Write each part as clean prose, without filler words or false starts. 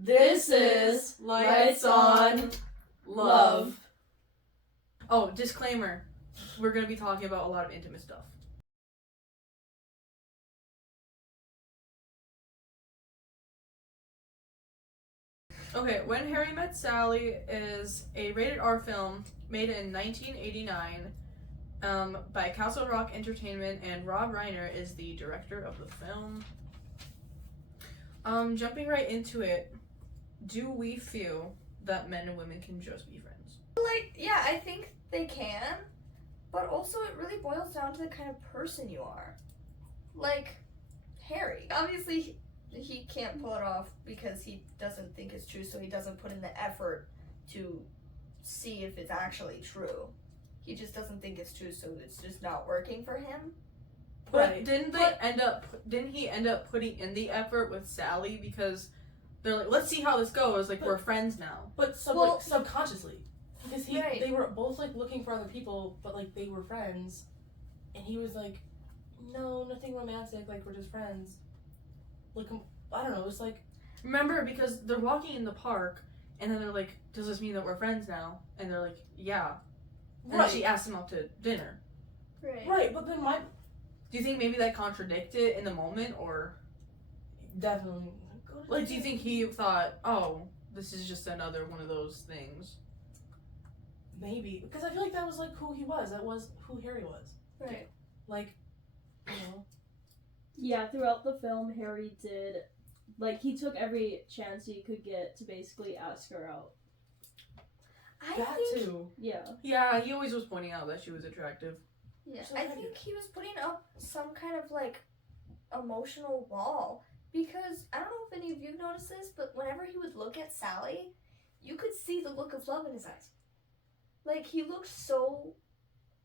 This is Lights on Love. Oh, disclaimer. We're going to be talking about a lot of intimate stuff. Okay, When Harry Met Sally is a rated R film made in 1989 by Castle Rock Entertainment, and Rob Reiner is the director of the film. Jumping right into it, do we feel that men and women can just be friends? Yeah, I think they can, but also it really boils down to the kind of person you are. Like, Harry. Obviously, he can't pull it off because he doesn't think it's true, so he doesn't put in the effort to see if it's actually true. He just doesn't think it's true, so it's just not working for him. But didn't he end up putting in the effort with Sally, because they're like, let's see how this goes, like, we're friends now. But subconsciously. Because they were both, like, looking for other people, but, like, they were friends. And he was like, no, nothing romantic, like, we're just friends. Like, I don't know, it was like... Remember, because they're walking in the park, and then they're like, does this mean that we're friends now? And they're like, yeah. And then she asked him out to dinner. Right, but then do you think maybe that contradicted in the moment, or... Definitely. Like, do you think he thought, oh, this is just another one of those things? Maybe. Because I feel like that was, like, who he was. That was who Harry was. Right. Like, you know... Yeah, throughout the film, Harry did, like, he took every chance he could get to basically ask her out. That too. Yeah. Yeah, he always was pointing out that she was attractive. Yeah, I think he was putting up some kind of, like, emotional wall. Because, I don't know if any of you noticed this, but whenever he would look at Sally, you could see the look of love in his eyes. Like, he looked so,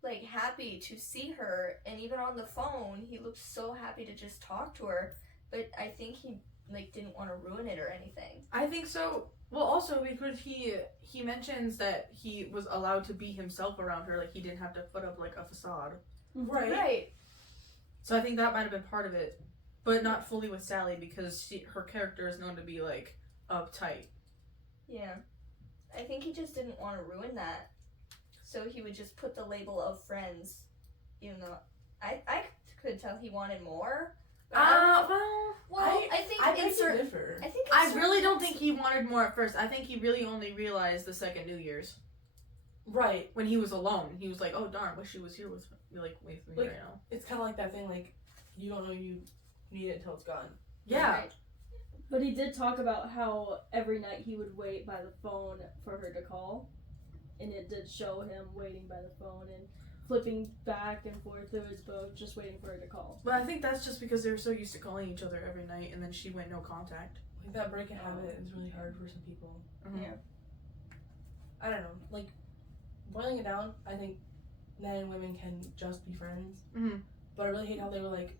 like, happy to see her, and even on the phone, he looked so happy to just talk to her, but I think he, like, didn't want to ruin it or anything. I think so. Well, also because he mentions that he was allowed to be himself around her, like, he didn't have to put up, like, a facade. Right. So I think that might have been part of it, but not fully with Sally, because her character is known to be, like, uptight. Yeah. I think he just didn't want to ruin that. So he would just put the label of friends, even though I could tell he wanted more. I really don't think he wanted more at first. I think he really only realized the second New Year's. Right. When he was alone. He was like, oh darn, wish she was here with me, like, with me right now. It's kind of like that thing, like, you don't know you need it until it's gone. Yeah. Right. But he did talk about how every night he would wait by the phone for her to call. And it did show him waiting by the phone and flipping back and forth through his book, just waiting for her to call. But I think that's just because they were so used to calling each other every night, and then she went no contact. Like, that break of habit is really hard for some people. Mm-hmm. Yeah. I don't know. Like, boiling it down, I think men and women can just be friends. Mm-hmm. But I really hate how they were like,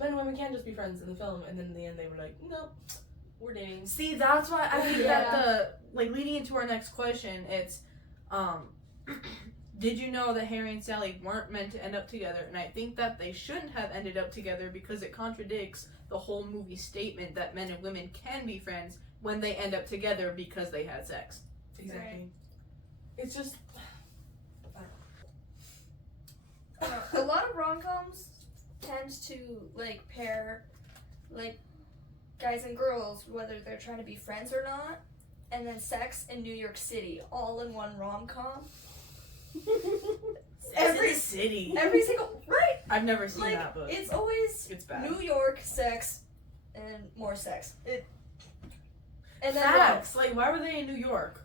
men and women can't just be friends in the film, and then in the end they were like, nope, we're dating. See, that's why I think that leading into our next question, it's, did you know that Harry and Sally weren't meant to end up together? And I think that they shouldn't have ended up together because it contradicts the whole movie statement that men and women can be friends when they end up together because they had sex. Exactly. Right. It's just... A lot of rom-coms tend to, like, pair, like, guys and girls, whether they're trying to be friends or not, and then sex in New York City, all in one rom-com. Every city. Every single, right? I've never seen Like, that, but it's always it's bad. New York, sex, and more sex. And then Facts. Like, why were they in New York?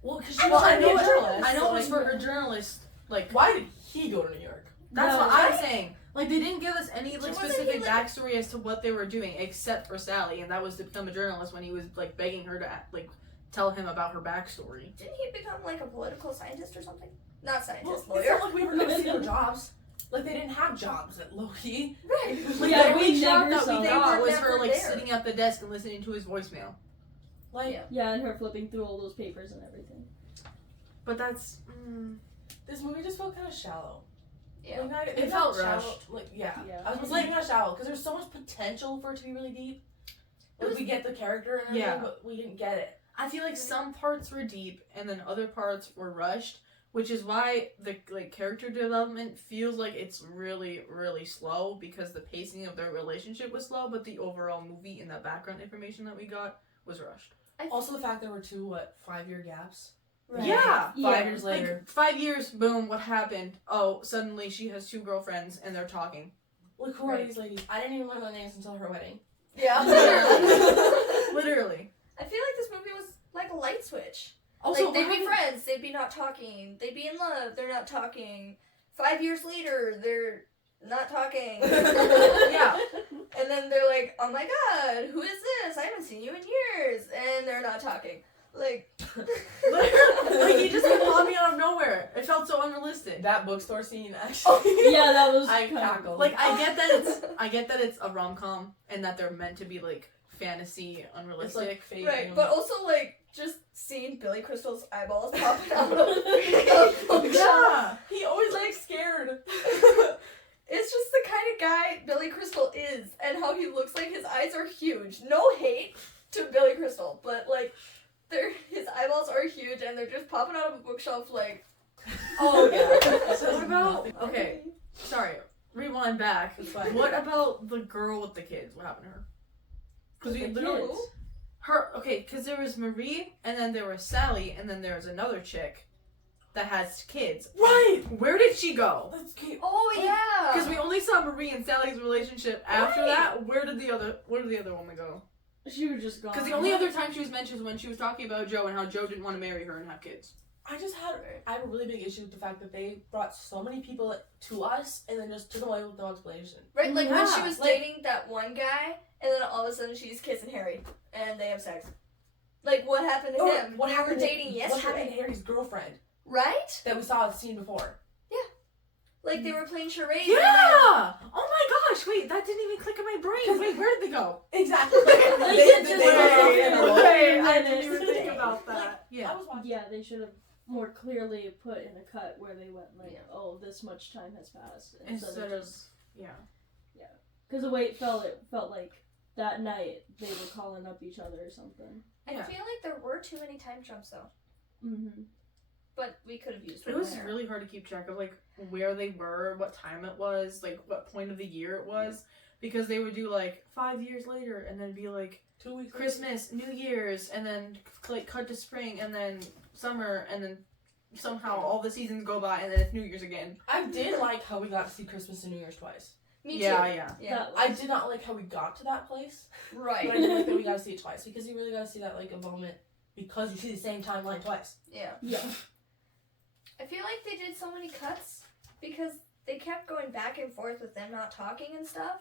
Well, because she was a journalist. I know it was so, for a journalist. Like, why did he go to New York? that's No, what I'm right? saying. Like, they didn't give us any, like, Wasn't specific he, like- backstory as to what they were doing, except for Sally, and that was to become a journalist when he was, like, begging her to, like, tell him about her backstory. Didn't he become like a political scientist or something? Not scientist, Well, it's lawyer. not like we were gonna see their jobs. Like, they didn't have jobs at Loki. Right. Like, Yeah, the only we shot never that saw we that. got They were was her, never like, there. sitting at the desk and listening to his voicemail. Like, Yeah. Yeah, and her flipping through all those papers and everything. But that's... this movie just felt kind of shallow. Yeah. Like, It felt shallow. rushed. Like, yeah. Yeah. I was like, kind of shallow, because there's so much potential for it to be really deep. Like, we get the character and everything, Yeah. but we didn't get it. I feel like some parts were deep and then other parts were rushed, which is why the character development feels like it's really, really slow because the pacing of their relationship was slow, but the overall movie and the background information that we got was rushed. Also, the fact there were 2 5-year gaps. Right. Yeah. 5 years Like, later. 5 years, boom, what happened? Oh, suddenly she has 2 girlfriends and they're talking. Like, who are these ladies? I didn't even learn their names until her wedding. Yeah. Literally. I feel like this movie was like a light switch. Also, Like, they'd what be happened- friends, they'd be not talking. They'd be in love, they're not talking. 5 years later, they're not talking. Yeah. And then they're like, oh my god, who is this? I haven't seen you in years. And they're not talking. Like, like he just called me out of nowhere. It felt so unrealistic. That bookstore scene, actually. Yeah, that was I kind of cackled. Like I get that it's a rom-com and that they're meant to be like fantasy, It's unrealistic. like fake. right, but also, like, just seeing Billy Crystal's eyeballs popping out of the bookshelf. Yeah. He always like scared. It's just the kind of guy Billy Crystal is, and how he looks like. His eyes are huge. No hate to Billy Crystal, but like, his eyeballs are huge, and they're just popping out of a bookshelf. Like, Oh yeah. What about okay? Sorry, rewind back. It's fine. What about the girl with the kids? What happened to her? Because we The literally kids? her okay. Because there was Marie, and then there was Sally, and then there was another chick that has kids. Right. Where did she go? That's cute. oh yeah, Because we only saw Marie and Sally's relationship. After Right. that, where did the other woman go? She was just gone. Because the only other time she was mentioned was when she was talking about Joe and how Joe didn't want to marry her and have kids. I have a really big issue with the fact that they brought so many people to us and then just took them away with no explanation. right. Like when she Yeah, was like- dating that one guy, and then all of a sudden she's kissing Harry, and they have sex. Like, what happened to Or him? what They happened were dating What happened yesterday, to Harry's girlfriend right? that we saw the scene before? Like they were playing charades. Yeah! and then- Oh my gosh, wait, that didn't even click in my brain. Wait, where did they go? Exactly. They they just were went off in in a a row. way. I didn't even think about that. I Yeah. was watching. Yeah, they should have more clearly put in a cut where they went like, Yeah. oh, this much time has passed Instead of, just yeah. because the way it felt like that night they were calling up each other or something. I Yeah. feel like there were too many time jumps though, Mm-hmm. but we could have used It one was there. really hard to keep track of, like, where they were, what time it was, like, what point of the year it was. Because they would do, like, 5 years later, and then be like, 2 weeks. Christmas, New Year's, and then, like, cut to spring, and then summer, and then somehow all the seasons go by, and then it's New Year's again. I did like how we got to see Christmas and New Year's twice. Me Yeah, too. yeah. Yeah. That I did not like how we got to that place, Right. but I did like that we got to see it twice because you really got to see that like a moment because you see the same timeline twice. Yeah. Yeah. I feel like they did so many cuts because they kept going back and forth with them not talking and stuff,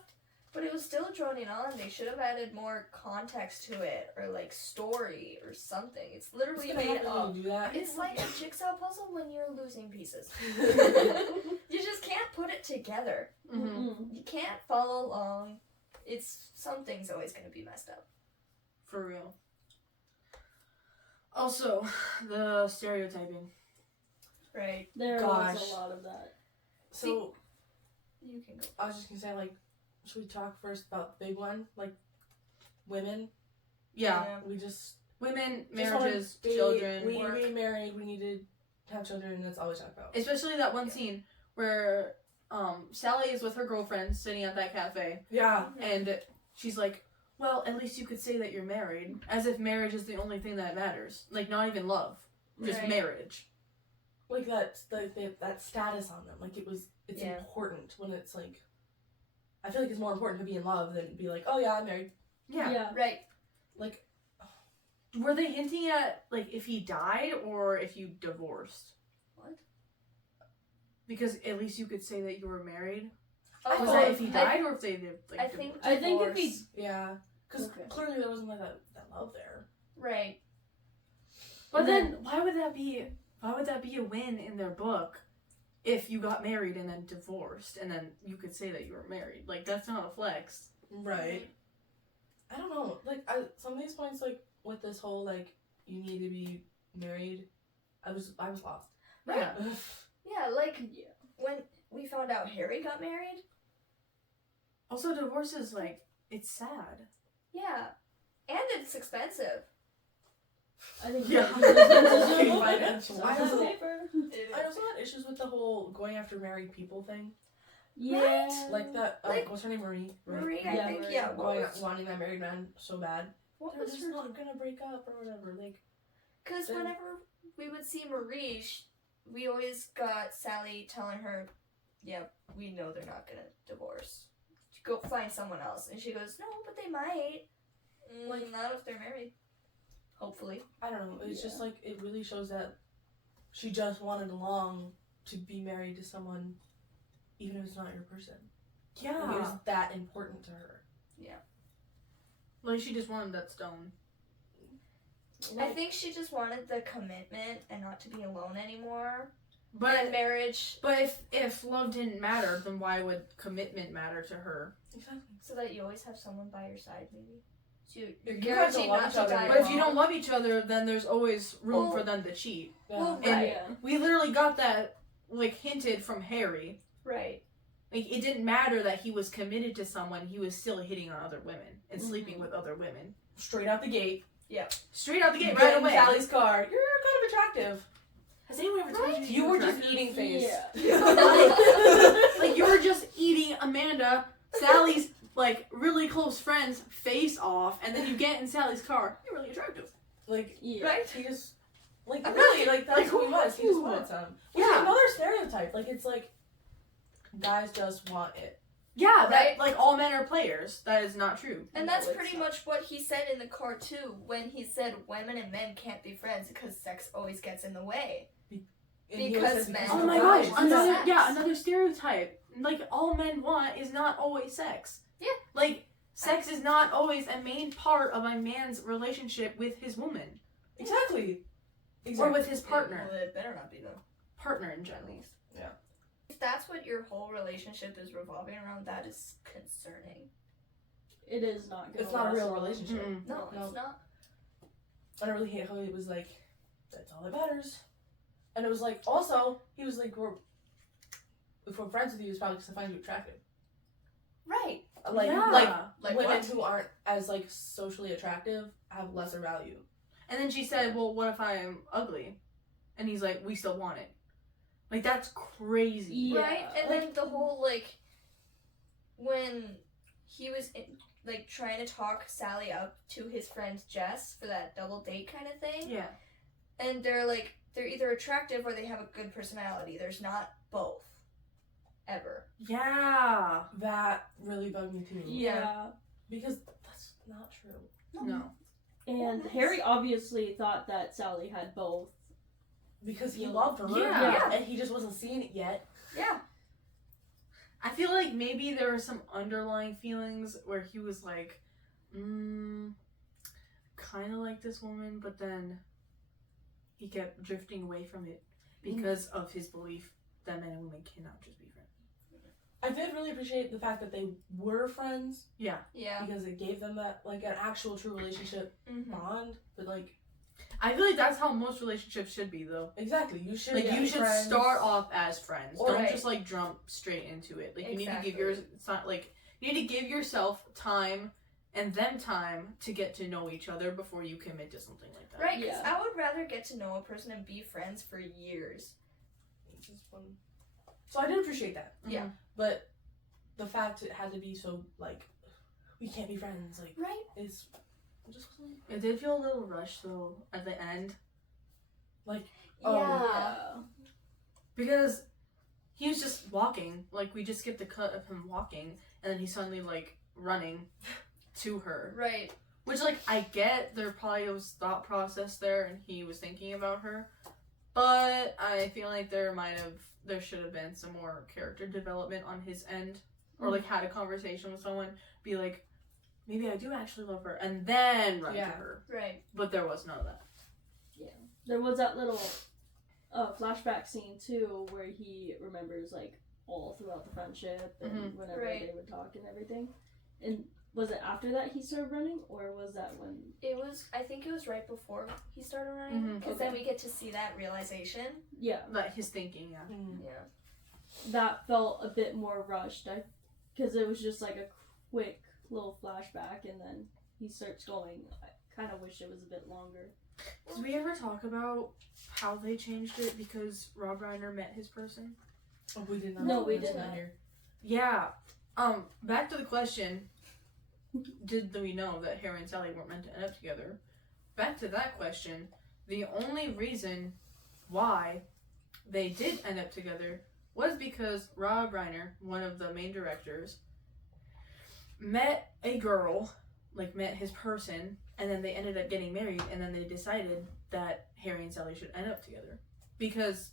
but it was still droning on. They should have added more context to it or like story or something. It's It's literally gonna made happen up. when you do that. It's like a jigsaw puzzle when you're losing pieces. You just can't put it together. Mm-hmm. Mm-mm. You can't follow along. Something's always gonna be messed up. For real. Also, the stereotyping. Right. There was Gosh. a lot of that. So You can go. I was just gonna say like, should we talk first about the big one like women? Yeah. We just Women, just wanna marriages, be- children, We work. need to be married. We need to have children. And that's all we talk about. Especially that one Yeah. scene where Sally is with her girlfriend sitting at that cafe, Yeah. and she's like, well, at least you could say that you're married, as if marriage is the only thing that matters. Like, not even love, just Right. marriage. Like that status on them. Like it's Yeah. important when it's like. I feel like it's more important to be in love than be like, oh yeah, I'm married. Yeah. Right. Like, Were they hinting at, like, if he died or if you divorced? What? Because at least you could say that you were married. Oh, Was that if he died or if they lived, like, I think divorced? I think if he- divorce. yeah, because Okay. clearly there wasn't like that love there. Right. But And then, why would that be a win in their book if you got married and then divorced and then you could say that you were married? Like, that's not a flex. Right. I don't know. Like, some of these points, like with this whole like you need to be married, I was lost. Yeah. Yeah, like Yeah. when we found out Harry got married. Also, divorce is, like, it's sad. Yeah. And it's expensive. I think Yeah. Okay, financial. I I also had issues with the whole going after married people thing. Yeah. Like that, Like- what's her name, Marie? Marie, Yeah, I think, Marie. yeah. What Going, was, wanting that married man so bad. what They're was just her not gonna break up or whatever. Like, Because Then- whenever we would see Marie, we always got Sally telling her, yeah, we know they're not going to divorce. Go find someone else. And she goes, no, but they might. Like, not if they're married. Hopefully. I don't know. It's just Yeah. like, it really shows that she just wanted along to be married to someone, even if it's not your person. Like, it was that important to her. Like she just wanted that stone. I think she just wanted the commitment and not to be alone anymore. But And marriage, but if love didn't matter, then why would commitment matter to her? Exactly. so that you always have someone by your side, maybe. So If you're you guys don't guaranteed love not each to other, die But if you alone. don't love each other, then there's always room Well- for them to cheat. Yeah. Well, And- right. Yeah. We literally got that like hinted from Harry. Right. Like it didn't matter that he was committed to someone; he was still hitting on other women and sleeping with other women. Straight out the gate. Straight out the gate, Get right in away. Sally's car. You're kind of attractive. Has anyone ever told you You were just attractive? eating face. Yeah. Like you were just eating Amanda, Sally's like really close friends face off, and then you get in Sally's car. You're really attractive. Like, Yeah. Right? he just, like, I'm really, not- like, that's like, who he who was. are He just you? wanted some. Which Yeah. is another stereotype. Like, it's like, guys just want it. Yeah, Right? that like all men are players. That is not true. And No, that's it's pretty not. much what he said in the car too, when he said women and men can't be friends because sex always gets in the way. And he Because says men- Oh of my guys. gosh, another Sex. another stereotype. Like all men want is not always sex. Yeah. Like sex is not always a main part of a man's relationship with his woman Exactly. or with his partner. Well, it better not be though. Partner in general. Yeah. If that's what your whole relationship is revolving around, that is concerning. It is not good. It's not a real relationship. Mm-mm. No, No. it's not. And I really hate how he was like, that's all that matters. And it was like, also, he was like, if we're friends with you, it's probably because I find you attractive. Right. Like, Yeah. Like women what? who aren't as, like, socially attractive have lesser value. And then she said, "Well, what if I'm ugly?" And he's like, "We still want it." Like that's crazy. Yeah. Right? And then the whole like when he was like trying to talk Sally up to his friend Jess for that double date kind of thing. Yeah. And they're either attractive or they have a good personality. There's not both. Ever. Yeah. That really bugged me too. Yeah. Because that's not true. No. And Nice. Harry obviously thought that Sally had both. Because he Yeah. loved her. Yeah. And he just wasn't seeing it yet. Yeah. I feel like maybe there were some underlying feelings where he was like, kind of like this woman, but then he kept drifting away from it because of his belief that men and women cannot just be friends. I did really appreciate the fact that they were friends Yeah. Yeah. because it gave them that, like, an actual true relationship Mm-hmm. bond. But, like, I feel like that's how most relationships should be, though. exactly. You should Like, be you should friends. start off as friends. Or- Don't Right. just, like, jump straight into it. Like, you need to give Exactly. you need to give yourself time and them time to get to know each other before you commit to something like that. Right, because Yeah. I would rather get to know a person and be friends for years. It's just fun. So I did appreciate that. Yeah. But the fact it had to be so, like, we can't be friends, like, Right? is it just wasn't, It did feel a little rushed, though, at the end. like, Yeah. Oh. Because he was just walking. Like, we just skipped the cut of him walking, and then he's suddenly, like, running to her. Right. Which, like, I get there probably was thought process there, and he was thinking about her. But I feel like there should have been some more character development on his end. Or, like, had a conversation with someone, be like, maybe I do actually love her, and then run to Yeah. her. Right. But there was none of that. There was that little flashback scene too where he remembers like all throughout the friendship and Mhm. whenever Right. they would talk and everything. And was it after that he started running, or was that when? I think it was right before he started running. Mhm. Because then we get to see that realization. Yeah, That his thinking, yeah. Yeah. that felt a bit more rushed. Because it was just like a quick little flashback, and then he starts going, I kind of wish it was a bit longer. Did we ever talk about how they changed it because Rob Reiner met his person? Oh, we did not. No, we mention did that not. here. Yeah. Back to the question. Did we know that Harry and Sally weren't meant to end up together? Back to that question. The only reason why they did end up together was because Rob Reiner, one of the main directors, met a girl, like met his person, and then they ended up getting married, and then they decided that Harry and Sally should end up together. Because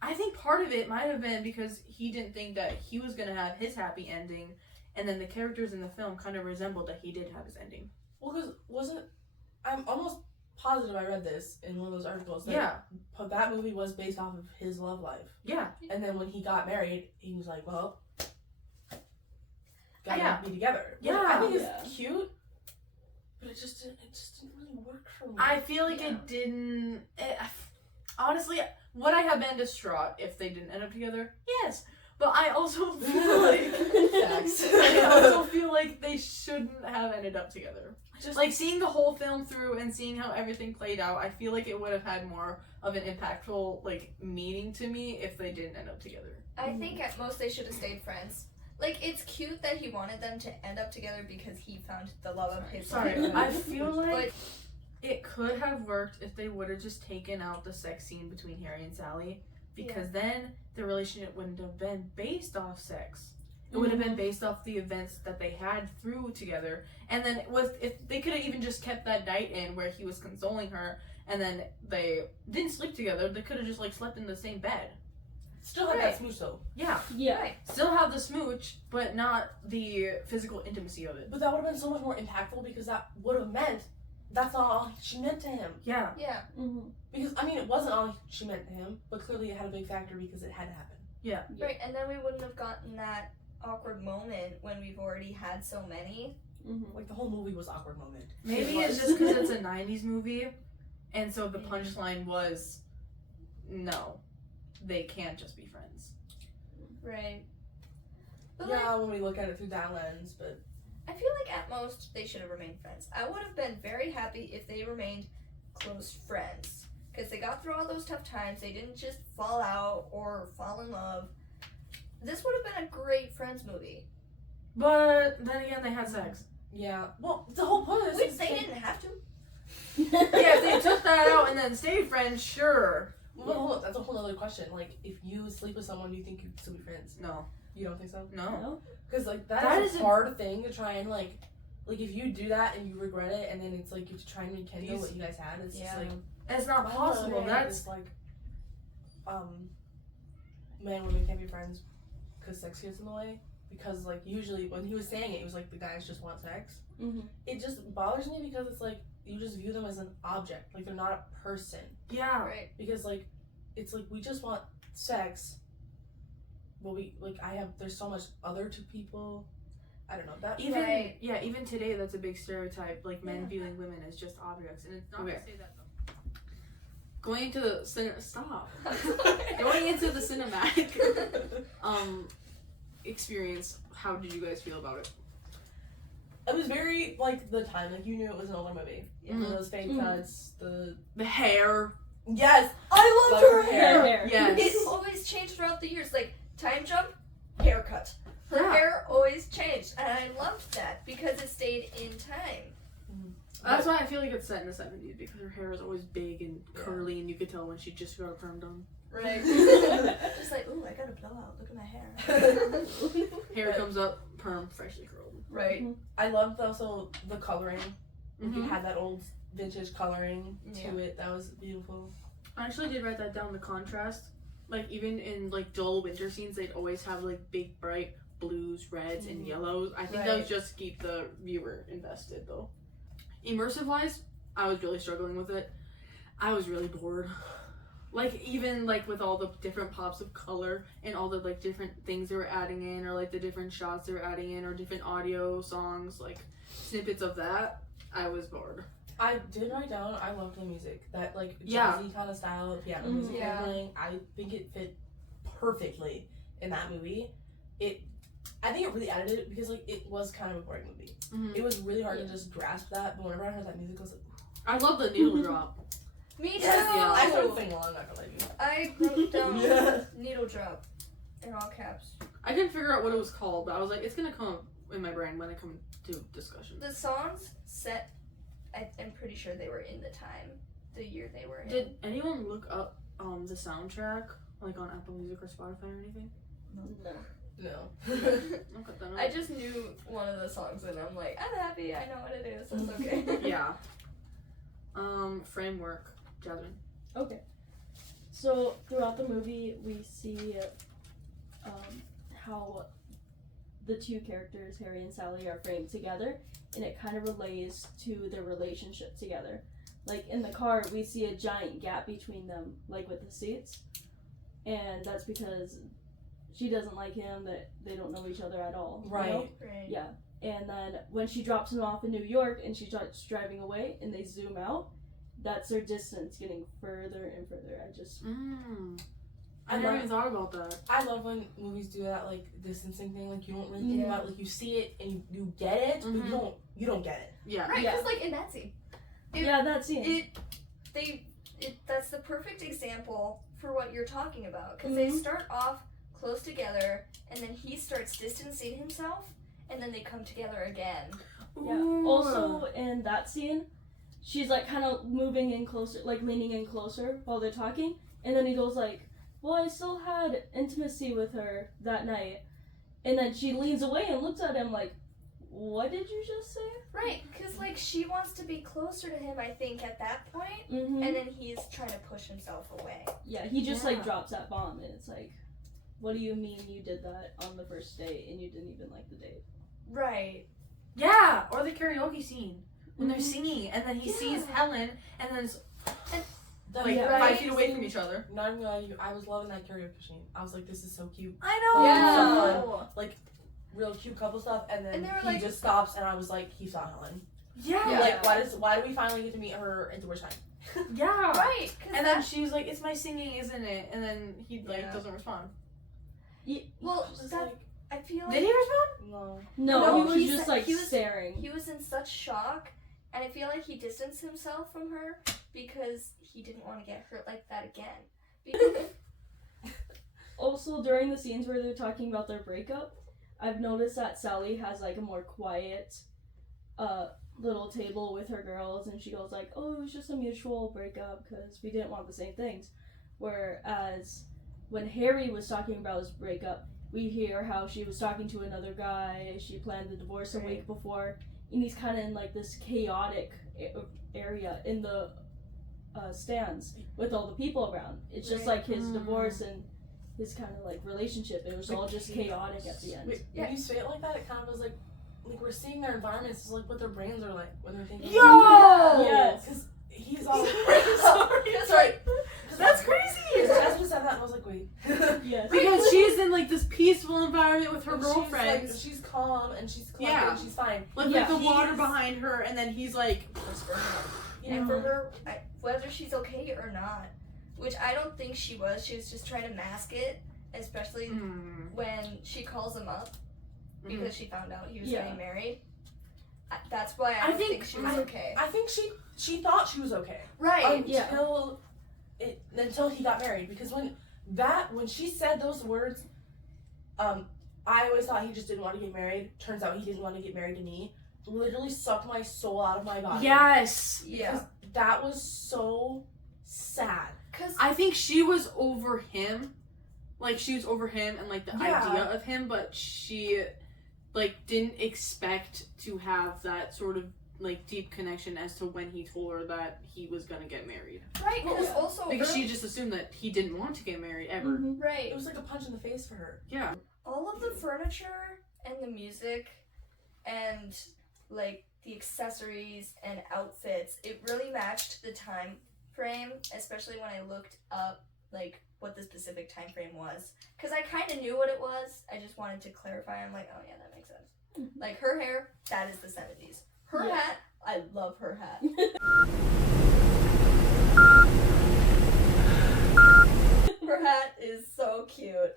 I think part of it might have been because he didn't think that he was going to have his happy ending, and then the characters in the film kind of resembled that he did have his ending. Well, because I'm almost positive I read this in one of those articles. That Yeah. That movie was based off of his love life. Yeah. And then when he got married, he was like, well, gotta Yeah. be together. Which Yeah. I think Yeah. it's cute, but it just didn't really work for me. I feel like Yeah. it didn't. Honestly, would I have been distraught if they didn't end up together? Yes. But I also feel like Facts. I also feel like they shouldn't have ended up together. Just Like seeing the whole film through and seeing how everything played out, I feel like it would have had more of an impactful like meaning to me if they didn't end up together. I think at most they should have stayed friends. Like, it's cute that he wanted them to end up together because he found the love of his Sorry, life. I feel like But it could have worked if they would have just taken out the sex scene between Harry and Sally, because then the relationship wouldn't have been based off sex. It would have been based off the events that they had through together, and then if they could have even just kept that night in where he was consoling her, and then they didn't sleep together. They could have just like slept in the same bed. still had that smooch though. Yeah, Yeah. Right. still have the smooch, but not the physical intimacy of it. But that would have been so much more impactful because that would have meant that's not all she meant to him. Yeah, Yeah. Mm-hmm. Because, I mean, it wasn't all she meant to him, but clearly it had a big factor because it had to happen. yeah. Right, and then we wouldn't have gotten that awkward moment when we've already had so many. Mm-hmm. Like, the whole movie was an awkward moment. Maybe It it's was. just because it's a 90s movie, and so the Yeah. punchline was, no, they can't just be friends. Right. But like, Yeah, when we look at it through that lens, but I feel like at most they should have remained friends. I would have been very happy if they remained close friends. Because they got through all those tough times. They didn't just fall out or fall in love. This would have been a great Friends movie. But then again, they had sex. yeah. Well, the whole point of this Which is they didn't have to. Yeah, if they took that out and then stayed friends, sure. Well, hold on, that's a whole other question. Like, if you sleep with someone, do you think you'd still be friends? No, You don't think so? no. No? Because, like, That that is is a a- hard thing to try and, like, if you do that and you regret it, and then it's like you have to try and rekindle what you guys had, it's just Yeah. like, It's not possible. man, That's it's like, man and women can't be friends because sex gets in the way. Because, like, usually when he was saying it, it was like the guys just want sex. Mm-hmm. It just bothers me because it's like you just view them as an object, like they're not a person. yeah. Right. Because like it's like we just want sex, but there's so much other to people. I don't know that. Even Right. yeah, even today, that's a big stereotype. Like men Yeah. viewing women as just objects, and it's not Okay. to say that though. Going into the stop. Going into the cinematic experience, how did you guys feel about it? It was very like the time, like you knew it was an older movie. Yeah. Mhm. Those fade Mhm. cuts, the The hair. yes, I loved Like her her hair. hair. Yes. It's always changed throughout the years. Like, time jump, haircut. Her Yeah. hair always changed. And I loved that because it stayed in time. That's why I feel like it's set in the 70s, because her hair is always big and Yeah. curly, and you could tell when she just got her perm done. Right. Just like, ooh, I got a blowout. Look at my hair. Hair But- comes up, perm, freshly curled. Right. I loved also the coloring. Like, You Mhm. had that old vintage coloring to Yeah. it. That was beautiful. I actually did write that down, the contrast. Like, even in, like, dull winter scenes, they'd always have, like, big, bright blues, reds, and Mhm. yellows. I think that Right. was just to keep the viewer invested, though. Immersive-wise, I was really struggling with it. I was really bored. Like, even, like, with all the different pops of color and all the, like, different things they were adding in, or, like, the different shots they were adding in, or different audio songs, like, snippets of that, I was bored. I did write down. I loved the music. That like Yeah. jazzy kind of style of piano Mhm. music Yeah. they're playing. I think it fit perfectly in that movie. It I think it really added it because like it was kind of a boring movie. Mhm. It was really hard Yeah. to just grasp that. But whenever I heard that music, I was like, I love the needle drop. Me too. Yeah. I started singing along. I'm not gonna lie to you. I wrote down Yeah. needle drop in all caps. I didn't figure out what it was called, but I was like, it's gonna come up in my brain when I come to discussion. The songs set, I'm pretty sure they were in the year they were in. Did anyone look up the soundtrack, like on Apple Music or Spotify or anything? No. No. Look at that. I just knew one of the songs and I'm like, I'm happy, I know what it is, it's okay. Yeah. Framework, Jasmine. Okay. So throughout the movie, we see how the two characters, Harry and Sally, are framed together, and it kind of relates to their relationship together. Like in the car, we see a giant gap between them, like with the seats, and that's because she doesn't like him, that they don't know each other at all. Right. You know? Right. Yeah. And then when she drops him off in New York and she starts driving away and they zoom out, that's their distance getting further and further. I never even thought about that. I love when movies do that like distancing thing. Like you don't really think about it. Like you see it and you get it, but you don't get it. Yeah. Right, Yeah. because like in that scene, Yeah, that scene. that's the perfect example for what you're talking about. Because they start off close together, and then he starts distancing himself, and then they come together again. Yeah. Ooh. Also, in that scene, she's like kind of moving in closer, like leaning in closer while they're talking, and then he goes like, "Well, I still had intimacy with her that night," and then she leans away and looks at him like, "What did you just say?" Right, because like she wants to be closer to him, I think, at that point, Mm-hmm. and then he's trying to push himself away. Yeah, he just Yeah. like drops that bomb, and it's like, what do you mean you did that on the first date and you didn't even like the date? Right. Yeah, or the karaoke scene when they're Mhm. singing and then he Yeah. sees Helen and then it's That like Yeah. 5 Right. feet away from each other. Not even gonna lie to you, I was loving that karaoke scene. I was like, this is so cute. I know. Yeah. Real cute couple stuff, and then And they were he like- just stops, and I was like, he saw Helen. Yeah. Yeah. Like, why do we finally get to meet her at the worst time? Yeah. Right. Cause And then she was like, "It's my singing, isn't it?" And then he like Yeah. doesn't respond. well, Just that, like, I feel Did like he respond? no. No, No, he was he just said- like he was- staring. he was in such shock, and I feel like he distanced himself from her because he didn't want to get hurt like that again. Also, during the scenes where they're talking about their breakup, I've noticed that Sally has like a more quiet little table with her girls, and she goes like, "Oh, it was just a mutual breakup because we didn't want the same things." Whereas when Harry was talking about his breakup, we hear how she was talking to another guy, she planned the divorce a Right. week before, and he's kind of in like this chaotic area in the stands with all the people around. It's just Right. like his divorce and his kind of like relationship. It was all just chaotic at the end. Wait, Yeah. when you say it like that, it kind of was like we're seeing their environments, it's like what their brains are like when they're thinking. Yo! Yes. Because he's all. Sorry. That's crazy. Jasmine said that, and I was like, wait. Yes. Because she's in like this peaceful environment with her And girlfriend. She's calm and she's collected Yeah. and she's fine. Like Yeah. the water He's- behind her, and then he's like, And for her, whether she's okay or not, which I don't think she was just trying to mask it, especially when she calls him up because she found out he was Yeah. getting married. That's why I I don't think- think she was okay. I think she thought she was okay Right. Yeah. until he got married, because when she said those words, I always thought he just didn't want to get married. Turns out he didn't want to get married to me. Literally sucked my soul out of my body. yes. Yeah. That was so sad. Because I think she was over him. Like, she was over him and, like, the Yeah. idea of him, but she, like, didn't expect to have that sort of, like, deep connection as to when he told her that he was gonna get married. right. Because Yeah. also Because she just assumed that he didn't want to get married ever. Mhm. It right. was like a punch in the face for her. Yeah. All of the furniture and the music and like the accessories and outfits, it really matched the time frame, especially when I looked up like what the specific time frame was, because I kind of knew what it was. I just wanted to clarify. I'm like, oh yeah, that makes sense. Mhm. Like her hair, that is the 70s. Her Yeah. hat, I love her hat. Her hat is so cute.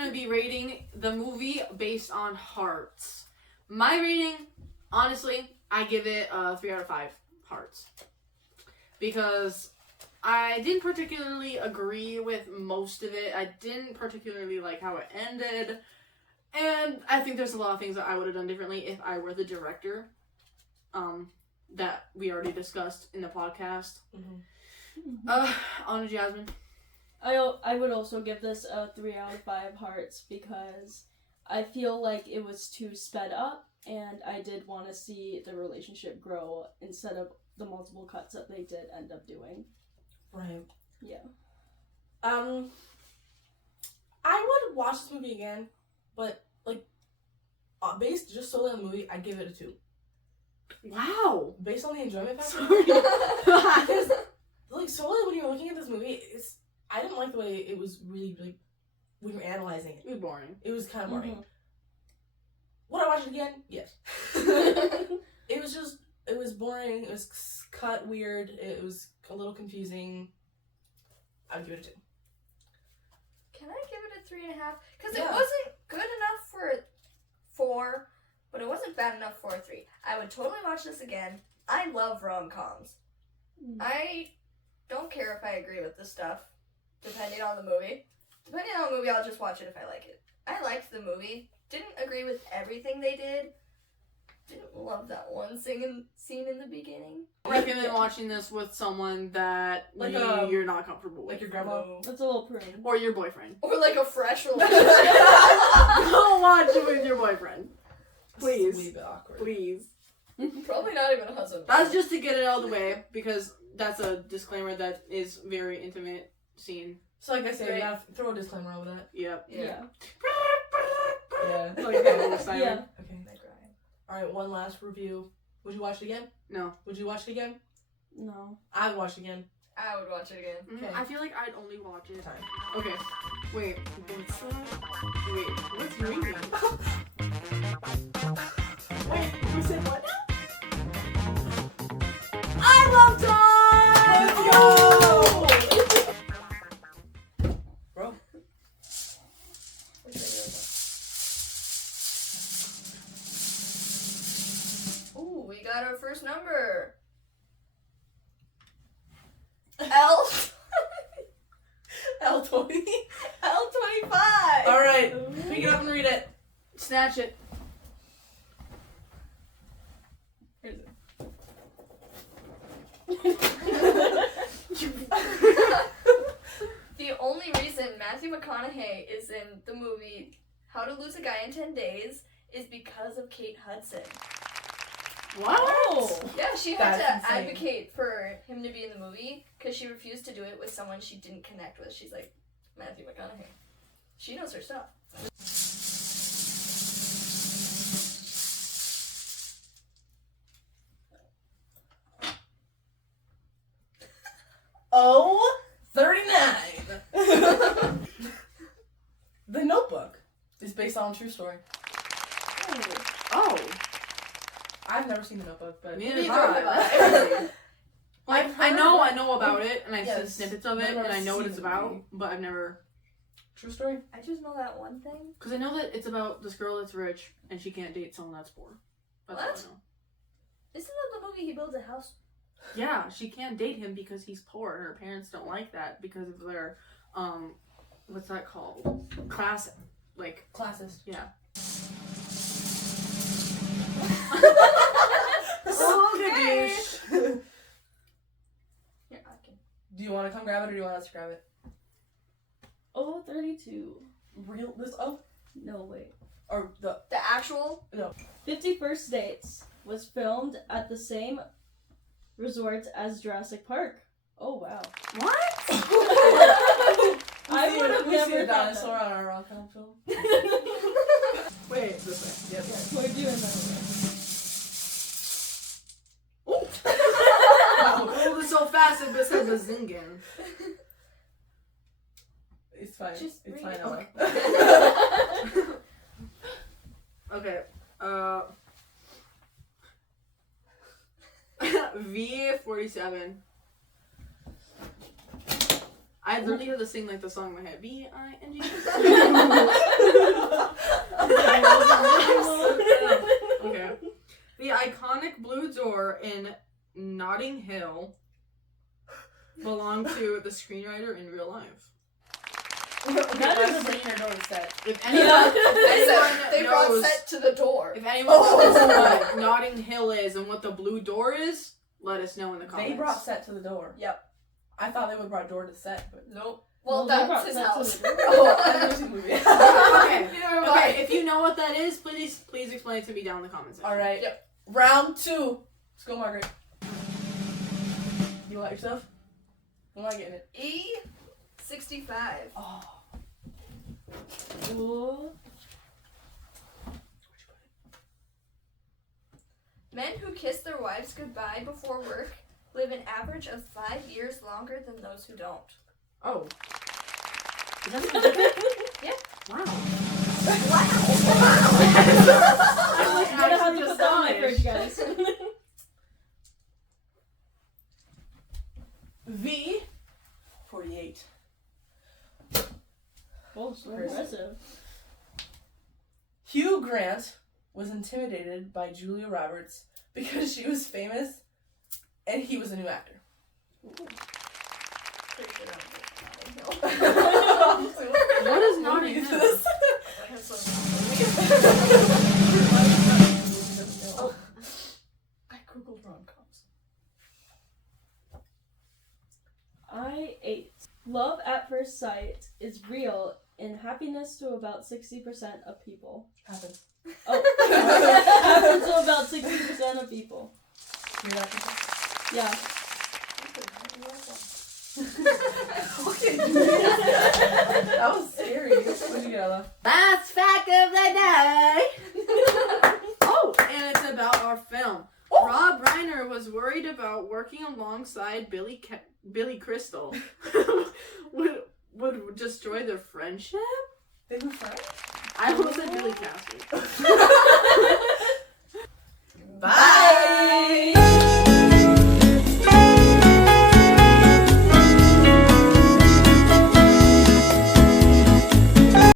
gonna be rating the movie based on hearts. My rating, honestly, I give it 3 out of 5 hearts. Because I didn't particularly agree with most of it. I didn't particularly like how it ended. And I think there's a lot of things that I would have done differently if I were the director. That we already discussed in the podcast. On to Jasmine. I would also give this a 3 out of 5 hearts because I feel like it was too sped up, and I did want to see the relationship grow instead of the multiple cuts that they did end up doing. Right. Yeah. I would watch this movie again, but like, based just solely on the movie, I'd give it a 2. Wow. Based on the enjoyment factor. Sorry. Because, like, solely when you're looking at this movie, I didn't like the way it was really, like, when you're analyzing it. It was boring. It was kind of boring. Mm-hmm. Would I watch it again? Yes. It was boring. It was cut weird. It was a little confusing. I'd give it a 2. Can I give it a 3.5? Because Yeah. it wasn't good enough for a 4, but it wasn't bad enough for a 3. I would totally watch this again. I love rom-coms. I don't care if I agree with the stuff, depending on the movie. Depending on the movie, I'll just watch it if I like it. I liked the movie. Didn't agree with everything they did. Didn't love that one scene in the beginning. I recommend watching this with someone that Like, you're not comfortable with. Like your grandma? That's a little prude. Or your boyfriend. Or like a fresh relationship. Don't watch it with your boyfriend. Please. It's a wee bit awkward. Please. Probably not even a husband. That's just to get it out of the way, because that's a disclaimer that is very intimate scene. So like I said, Right. you gotta throw a disclaimer over that. Yep. Yeah. Yeah. Like that little siren. Yeah. Okay. I cry. Alright, one last review. Would you watch it again? No. Would you watch it again? No. I would watch it again. I would watch it again. Okay. I feel like I'd only watch it. Time. Okay. Wait. What's ringing? Wait, you said what now? I love time! Let's go! Bro. Ooh, we got our first number. L. L20. L25. Alright, pick it up and read it. Snatch it. Where is it? The only reason Matthew McConaughey is in the movie How to Lose a Guy in 10 Days is because of Kate Hudson. What? Oh. Yeah, she had That's to insane. advocate for him to be in the movie because she refused to do it with someone she didn't connect with. She's like, Matthew McConaughey. She knows her stuff. Oh, 39. The Notebook is based on a true story. Oh. I've never seen The Notebook, but Neither Neither have have I. Like, I've I heard know of it. about it, and I've seen Yes, snippets of but it, I've and never I know what seen it's the about, movie. but I've never... True story? I just know that one thing. Because I know that it's about this girl that's rich, and she can't date someone that's poor. That's all I What? know. Isn't that the movie he builds a house? Yeah, she can't date him because he's poor. Her parents don't like that because of their, what's that called? Class, like, Classist. yeah. Okay. Do Yeah, I can. you want to come grab it or do you want us to grab it? Oh, 32. Real this up No, wait. or the 50 First Dates was filmed at the same resort as Jurassic Park. Oh, wow. What? I would have we see never a thought dinosaur on our rom-com film. Wait, this way. Yep. We're doing that. Rolled it so fast it said Bazingen. It's fine. Just it's read fine. it. Ella. Okay, V47. I literally had to sing like the song in my head. V-I-N-G. belonged to the screenwriter in real life. That is bringing her door to set. If anyone, They brought knows, set to the door. if anyone knows what Notting Hill is and what the blue door is, let us know in the comments. They brought set to the door. Yep. I thought they would have brought door to set, but Nope. Well, they that's brought his set to house. the door. oh, I've never seen the movie. Okay. Neither have I. Okay, if you know what that is, please explain it to me down in the comments section. All right. Yep. Round 2. Let's go, Margaret. You want yourself? I'm not getting it. E65. Oh. Ooh. Men who kiss their wives goodbye before work live an average of 5 years longer than those who don't. Oh. Yeah. Wow. Wow. I'm I'm gonna have to actually put that in my fridge, astonished. guys. V. 48. Oh, so impressive. Hugh Grant was intimidated by Julia Roberts because she was famous and he was a new actor. Pretty sure I don't know. What is Notting Movie is Hill? this? I have some- I googled rom-coms. I 8. Love at first sight is real and happiness to about 60% of people. Happens. Oh, happens to about 60% of people. Hear that, people? Yeah. Okay, that was scary. What'd you get, Ella? Last fact of the day. Oh, and it's about our film. Oh. Rob Reiner was worried about working alongside Billy Crystal would destroy their friendship. They were friends? I almost said Billy Casper. Bye!